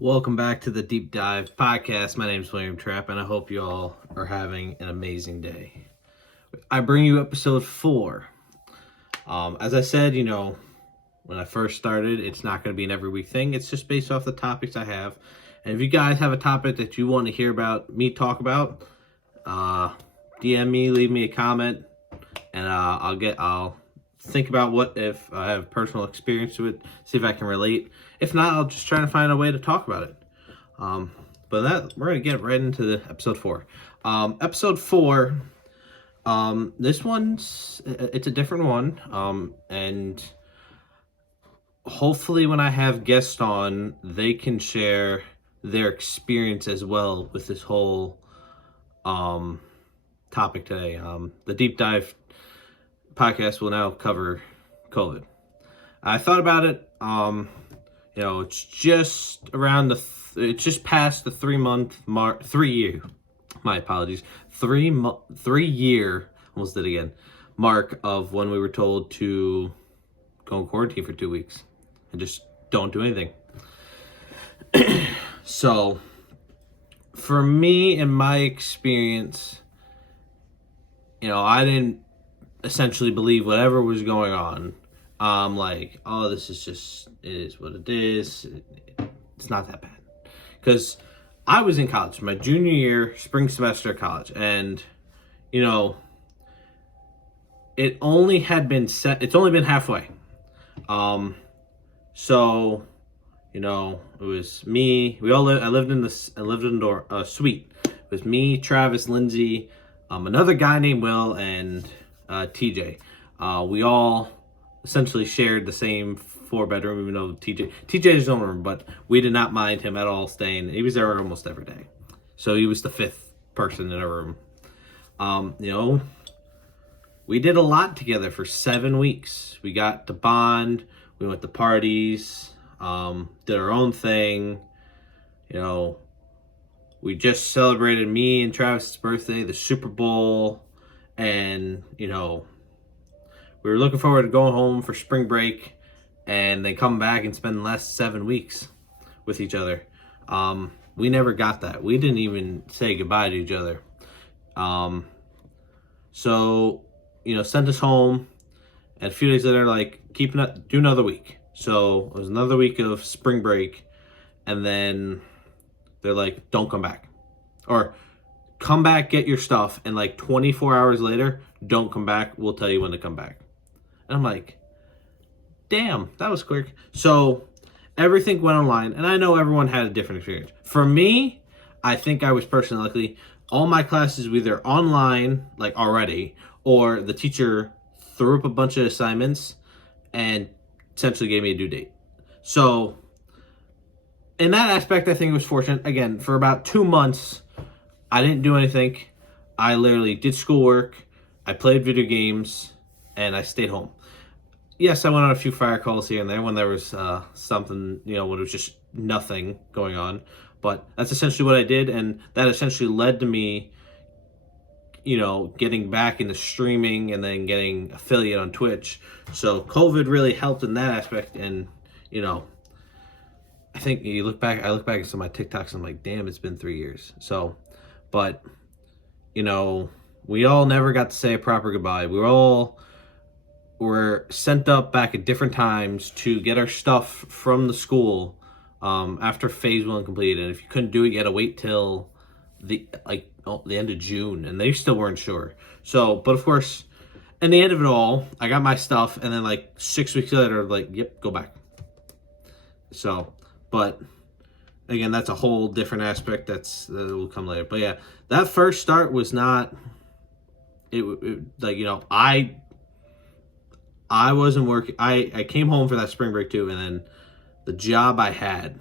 Welcome back to the Deep Dive Podcast. My name is William Trapp, and I hope you all are having an amazing day. I bring you episode 4. As I said, when I first started, it's not going to be an every week thing. It's just based off the topics I have. And if you guys have a topic that you want to hear about me talk about, DM me, leave me a comment, and I'll think about what if I have personal experience to it, see if I can relate. If not, I'll just try to find a way to talk about it. But we're gonna get right into the episode 4. Episode 4. This it's a different one. And hopefully, when I have guests on, they can share their experience as well with this whole topic today. The Deep Dive Podcast will now cover COVID. I thought about it. It's just around it's just past the 3-month mark, 3 year. My apologies. 3 year, almost did it again, mark of when we were told to go in quarantine for 2 weeks and just don't do anything. So, for me and my experience, I didn't essentially believe whatever was going on. Like, oh, this is just, it is what it is. It's not that bad. Because I was in college, my junior year, spring semester of college, and, it's only been halfway. So, it was me, I lived in a suite. It was me, Travis, Lindsay, another guy named Will, and TJ. We all essentially shared the same 4-bedroom, even though TJ had his own room, but we did not mind him at all staying. He was there almost every day. So he was the 5th person in our room. We did a lot together for 7 weeks. We got to bond, we went to parties, did our own thing. We just celebrated me and Travis' birthday, the Super Bowl, and, we were looking forward to going home for spring break and then come back and spend the last 7 weeks with each other. We never got that. We didn't even say goodbye to each other. So, sent us home, and a few days later, do another week. So it was another week of spring break, and then they're like, don't come back. Or come back, get your stuff, and 24 hours later, don't come back. We'll tell you when to come back. And I'm like, damn, that was quick. So everything went online, and I know everyone had a different experience. For me, I think I was personally lucky. All my classes were either online, already, or the teacher threw up a bunch of assignments and essentially gave me a due date. So in that aspect, I think it was fortunate. Again, for about 2 months, I didn't do anything. I literally did schoolwork, I played video games, and I stayed home. Yes, I went on a few fire calls here and there when there was something, when it was just nothing going on. But that's essentially what I did, and that essentially led to me, getting back into streaming and then getting affiliate on Twitch. So COVID really helped in that aspect, and, I think I look back at some of my TikToks and I'm like, damn, it's been 3 years. So, but, we all never got to say a proper goodbye. We were sent up back at different times to get our stuff from the school after phase 1 completed. And if you couldn't do it, you had to wait till the end of June, and they still weren't sure. So, but of course, in the end of it all, I got my stuff, and then 6 weeks later, yep, go back. So, but again, that's a whole different aspect that will come later. But yeah, that first start was not. I wasn't working. I came home for that spring break too, and then the job I had,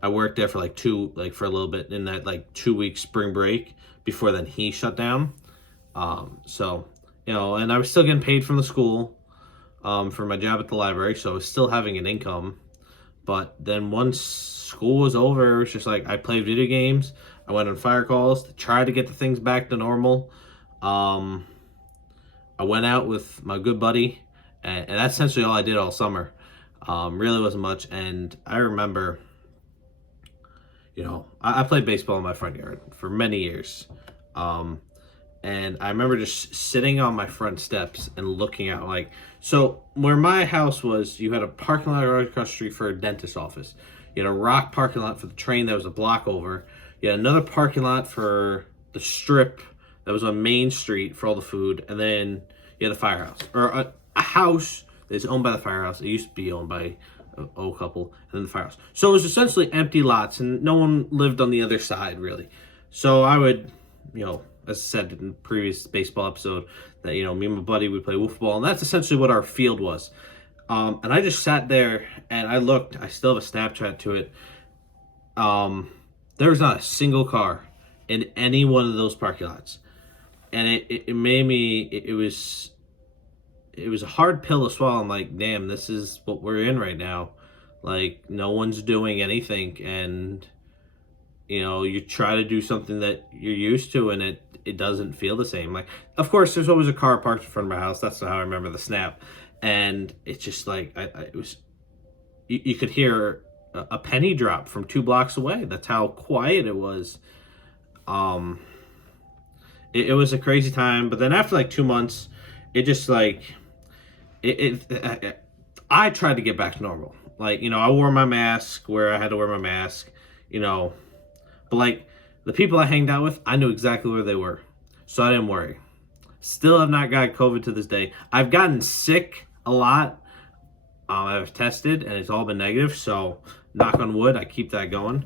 I worked there for for a little bit in that 2-week spring break before then he shut down. So, and I was still getting paid from the school for my job at the library, so I was still having an income. But then once school was over, it was just I played video games. I went on fire calls to try to get the things back to normal. I went out with my good buddy, and that's essentially all I did all summer. Really wasn't much. And I remember I played baseball in my front yard for many years. And I remember just sitting on my front steps and looking out, like, so where my house was, you had a parking lot right across the street for a dentist's office. You had a rock parking lot for the train that was a block over. You had another parking lot for the strip that was on Main Street for all the food. And then you had a firehouse, or a house that's owned by the firehouse. It used to be owned by an old couple, and then the firehouse. So it was essentially empty lots, and no one lived on the other side, really. So I would, as I said in the previous baseball episode, that, me and my buddy would play wiffle ball, and that's essentially what our field was. And I just sat there, and I looked. I still have a Snapchat to it. There was not a single car in any one of those parking lots. And it made me, it was a hard pill to swallow. I'm like, damn, this is what we're in right now. Like, no one's doing anything, and you try to do something that you're used to, and it doesn't feel the same. Like, of course, there's always a car parked in front of my house. That's how I remember the snap. And it's just like, it was, you could hear a penny drop from 2 blocks away. That's how quiet it was. It was a crazy time. But then after like 2 months, it just like, I tried to get back to normal. Like, I wore my mask where I had to wear my mask, but like the people I hanged out with, I knew exactly where they were. So I didn't worry. Still have not got COVID to this day. I've gotten sick a lot. I've tested and it's all been negative. So knock on wood, I keep that going.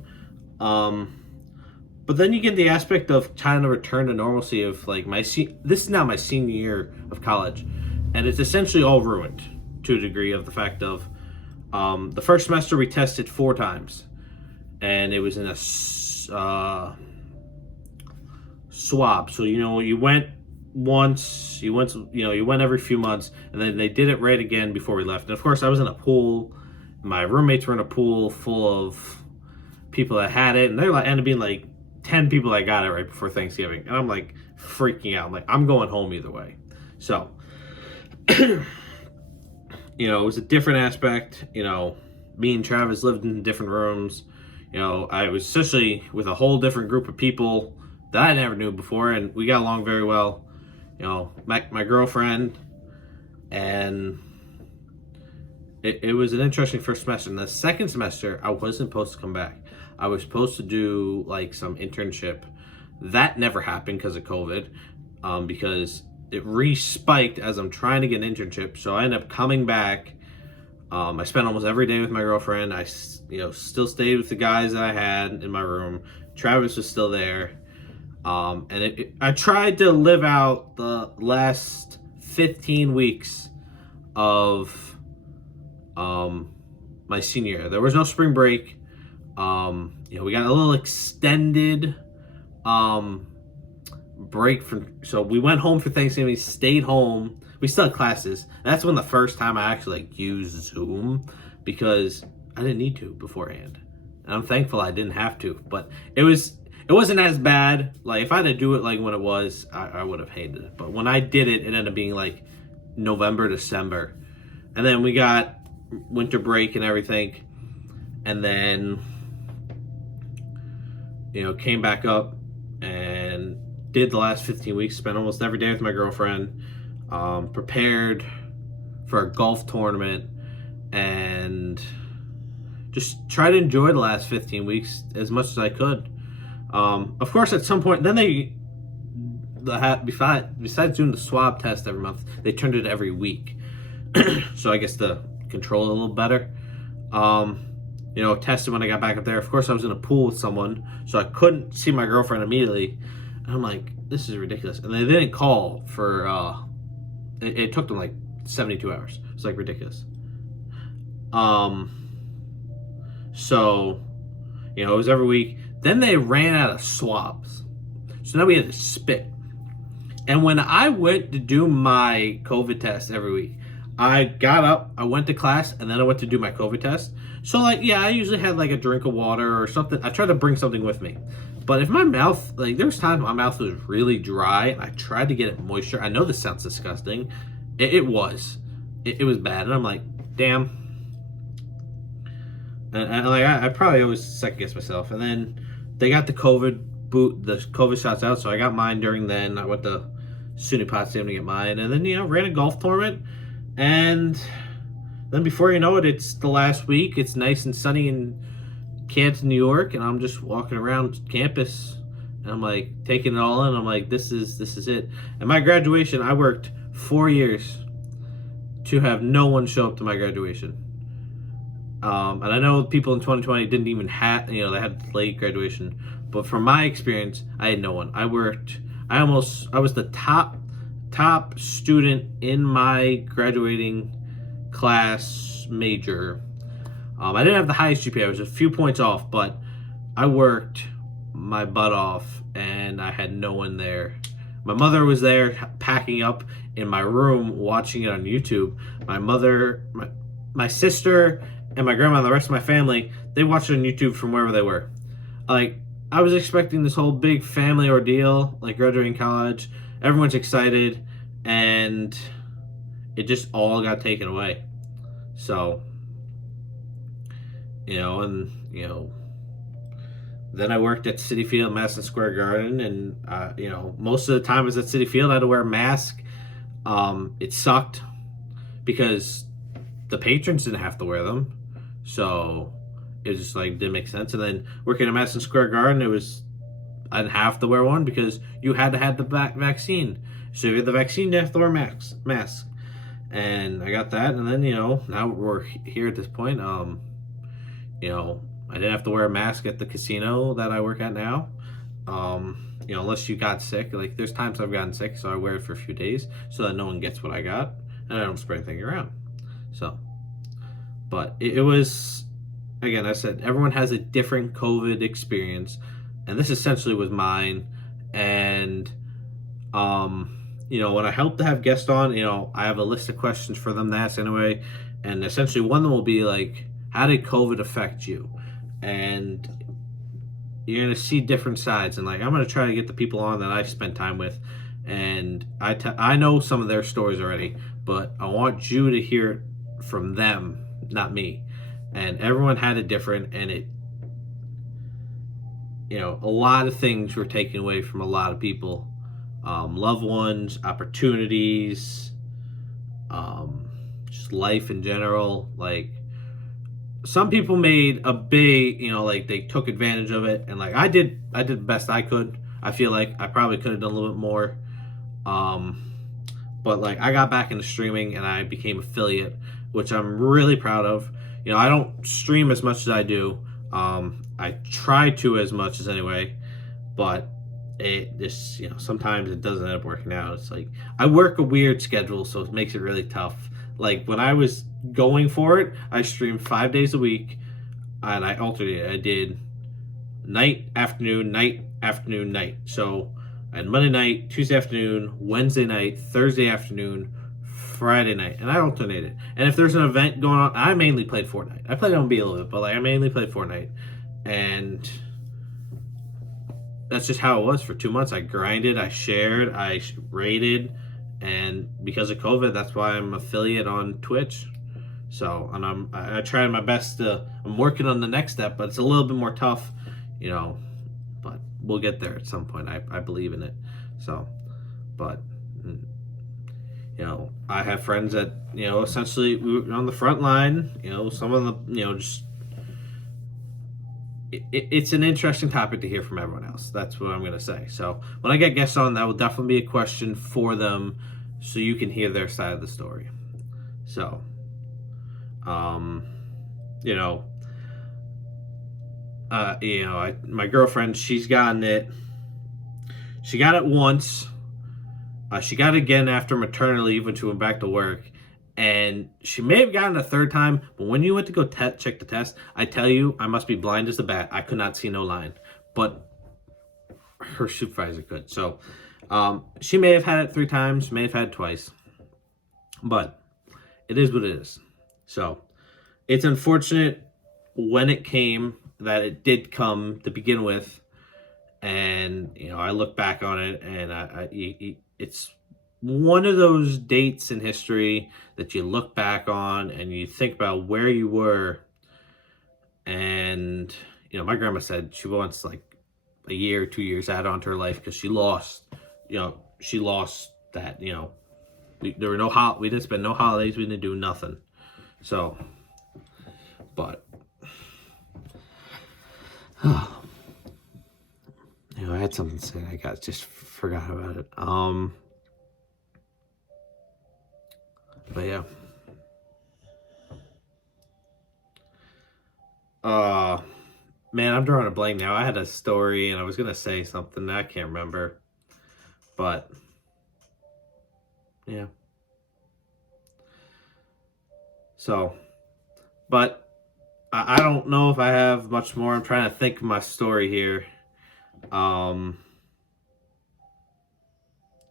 But then you get the aspect of trying to return to normalcy of like this is now my senior year of college. And it's essentially all ruined to a degree of the fact of the first semester we tested 4 times. And it was in a swab. So, you went once, you went every few months, and then they did it right again before we left. And of course, I was in a pool. My roommates were in a pool full of people that had it, and there ended up being like 10 people that got it right before Thanksgiving. And I'm like freaking out. I'm like, I'm going home either way. So, it was a different aspect. Me and Travis lived in different rooms. I was essentially with a whole different group of people that I never knew before, and we got along very well. My girlfriend, and it was an interesting first semester. And the second semester, I wasn't supposed to come back. I was supposed to do like some internship. That never happened because of COVID, because it re-spiked as I'm trying to get an internship. So I ended up coming back. I spent almost every day with my girlfriend. I, still stayed with the guys that I had in my room. Travis was still there. And I tried to live out the last 15 weeks of my senior year. There was no spring break. We got a little extended break so we went home for Thanksgiving, stayed home. We still had classes. That's when the first time I actually used Zoom, because I didn't need to beforehand. And I'm thankful I didn't have to, but it wasn't as bad. Like, if I had to do it like when it was, I would have hated it. But when I did it, it ended up being like November, December. And then we got winter break and everything. And then, came back up and did the last 15 weeks, spent almost every day with my girlfriend, prepared for a golf tournament, and just try to enjoy the last 15 weeks as much as I could. Of course, at some point, then besides doing the swab test every month, they turned it every week. So I guess to control it a little better. Tested when I got back up there. Of course, I was in a pool with someone, so I couldn't see my girlfriend immediately. And I'm like, this is ridiculous. And they didn't call for, it took them like 72 hours. It's like ridiculous. So, it was every week. Then they ran out of swabs. So now we had to spit. And when I went to do my COVID test every week, I got up, I went to class, and then I went to do my COVID test. So, I usually had like a drink of water or something. I tried to bring something with me. But if my mouth, there was times my mouth was really dry, and I tried to get it moisture. I know this sounds disgusting. It was. It was bad. And I'm like, damn. and like I probably always second guess myself. And then they got the COVID shots out, so I got mine during then. I went to SUNY Potsdam to get mine, and then ran a golf tournament, and then before you know it, it's the last week. It's nice and sunny in Canton, New York, and I'm just walking around campus, and I'm like taking it all in. I'm like, this is it. And my graduation, I worked 4 years to have no one show up to my graduation. And I know people in 2020 didn't even have, they had late graduation. But from my experience, I had no one. I was the top student in my graduating class major. I didn't have the highest GPA. I was a few points off, but I worked my butt off, and I had no one there. My mother was there packing up in my room, watching it on YouTube. My mother, my sister, and my grandma and the rest of my family, they watched it on YouTube from wherever they were. Like, I was expecting this whole big family ordeal, like graduating college. Everyone's excited, and it just all got taken away. So, then I worked at Citi Field, Madison Square Garden, and most of the time I was at Citi Field. I had to wear a mask. It sucked because the patrons didn't have to wear them, so it just didn't make sense. And then working at Madison Square Garden, I didn't have to wear one because you had to have the vaccine. So if you had the vaccine, you have to wear mask. And I got that, and then now we're here at this point. I didn't have to wear a mask at the casino that I work at now. Unless you got sick. Like, there's times I've gotten sick, so I wear it for a few days so that no one gets what I got, and I don't spread anything around. So, but it was, again, I said, everyone has a different COVID experience, and this essentially was mine. And, when I hope to have guests on, I have a list of questions for them to ask anyway, and essentially one of them will be like, how did COVID affect you? And you're going to see different sides, and I'm going to try to get the people on that I spent time with, and I know some of their stories already, but I want you to hear it from them, not me. And everyone had it different, and it, a lot of things were taken away from a lot of people, loved ones, opportunities, just life in general. Like, some people made a big, they took advantage of it, and I did the best I could. I feel like I probably could have done a little bit more. But I got back into streaming, and I became affiliate, which I'm really proud of. I don't stream as much as I do. I try to as much as anyway, but it just, sometimes it doesn't end up working out. It's I work a weird schedule, so it makes it really tough. When I was going for it, I streamed 5 days a week, and I alternated. I did night, afternoon, night. So I had Monday night, Tuesday afternoon, Wednesday night, Thursday afternoon, Friday night, and I alternated. And if there's an event going on, I mainly played Fortnite. I played MLB a little bit, but I mainly played Fortnite, and that's just how it was for 2 months. I grinded, I shared, I rated. And because of COVID, that's why I'm affiliate on Twitch. So, and I tried my best I'm working on the next step, but it's a little bit more tough, but we'll get there at some point. I believe in it. So, but, I have friends that, essentially we were on the front line, some of the, just, it's an interesting topic to hear from everyone else. That's what I'm going to say. So when I get guests on, that will definitely be a question for them, so you can hear their side of the story. So, my girlfriend, she's gotten it. She got it once. She got it again after maternity leave when she went back to work. And she may have gotten it a third time, but when you went to go check the test, I tell you, I must be blind as a bat. I could not see no line. But her supervisor could. So, she may have had it 3 times, may have had it twice. But it is what it is. So, it's unfortunate when it came that it did come to begin with. And, I look back on it, and it's one of those dates in history that you look back on and you think about where you were And, my grandma said she wants like a year, 2 years add on to her life because she lost that, there were we didn't spend no holidays, we didn't do nothing. So, but, I had something to say, just forgot about it. But yeah. Man, I'm drawing a blank now. I had a story and I was gonna say something I can't remember. But yeah. So, but I don't know if I have much more. I'm trying to think of my story here. And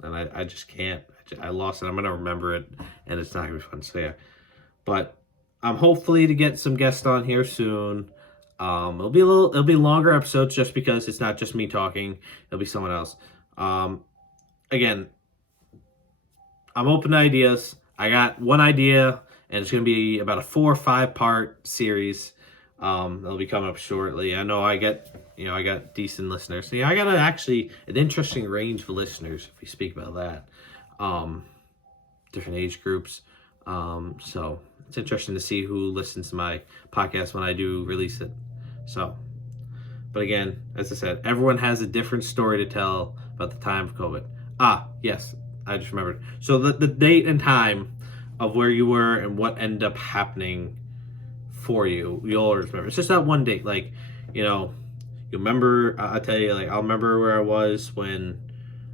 I just can't. I lost it. I'm gonna remember it, and it's not gonna be fun. So yeah, but I'm hopefully to get some guests on here soon. It'll be longer episodes just because it's not just me talking. It'll be someone else. Again, I'm open to ideas. I got one idea, and it's gonna be about a 4 or 5 part series. It'll be coming up shortly. I know I got decent listeners. So yeah, I got an interesting range of listeners if we speak about that. Different age groups. So it's interesting to see who listens to my podcast when I do release it. So, but again, as I said, everyone has a different story to tell about the time of COVID. Yes, I just remembered. So the date and time of where you were and what ended up happening for you, you'll always remember. It's just that one date. Like, you remember, I'll tell you, like, I'll remember where I was when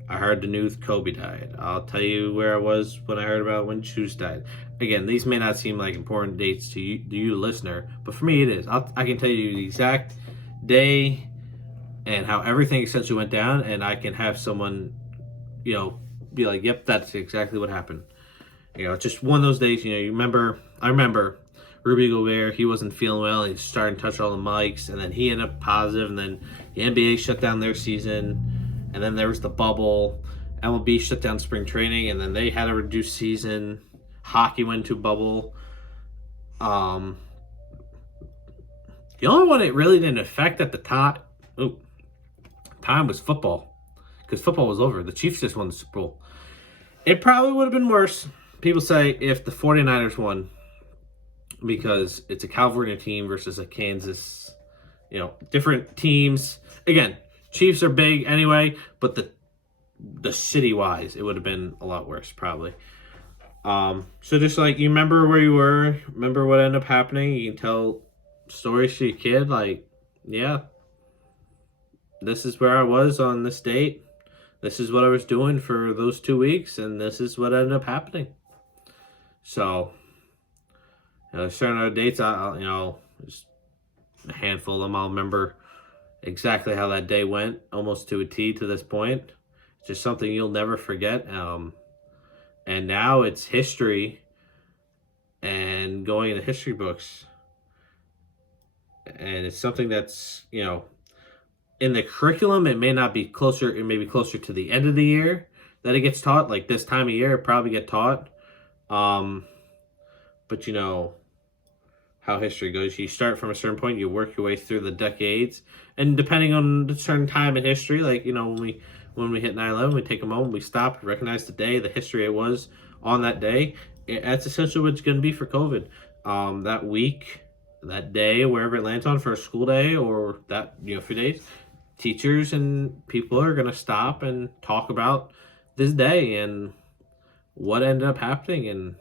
I heard the news Kobe died. I'll tell you where I was when I heard about when Shoes died. Again, these may not seem like important dates to you listener, but for me it is. I can tell you the exact day and how everything essentially went down, and I can have someone, be like, yep, that's exactly what happened. It's just one of those days, I remember Rudy Gobert, he wasn't feeling well, he started to touch all the mics, and then he ended up positive, and then the NBA shut down their season. And then there was the bubble. MLB shut down spring training, and then they had a reduced season. Hockey went to bubble. The only one it really didn't affect at the time was football, because football was over. The Chiefs just won the Super Bowl. It probably would have been worse, people say, if the 49ers won, because it's a California team versus a Kansas, different teams. Again, Chiefs are big anyway, but the city-wise, it would have been a lot worse, probably. So just like, you remember where you were, remember what ended up happening, you can tell stories to your kid, like, yeah, this is where I was on this date, this is what I was doing for those 2 weeks, and this is what ended up happening. So, certain other dates, just a handful of them I'll remember exactly how that day went, almost to a T to this point. It's just something you'll never forget. And now it's history and going into history books. And it's something that's, in the curriculum, it may not be closer, it may be closer to the end of the year that it gets taught. Like this time of year, it probably get taught. But how history goes. You start from a certain point, you work your way through the decades, and depending on the certain time in history, like, when we hit 9/11, we take a moment, we stop, recognize the day, the history it was on that day. That's essentially what it's going to be for COVID. That week, that day, wherever it lands on for a school day, or that, few days, teachers and people are going to stop and talk about this day and what ended up happening, and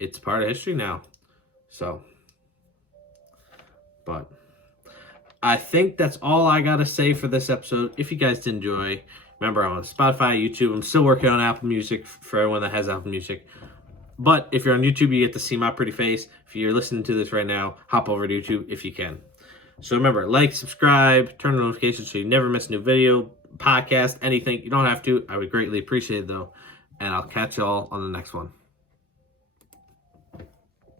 it's part of history now. So, but I think that's all I got to say for this episode. If you guys did enjoy, remember, I'm on Spotify, YouTube. I'm still working on Apple Music for everyone that has Apple Music. But if you're on YouTube, you get to see my pretty face. If you're listening to this right now, hop over to YouTube if you can. So remember, like, subscribe, turn on notifications so you never miss a new video, podcast, anything. You don't have to. I would greatly appreciate it, though. And I'll catch y'all on the next one.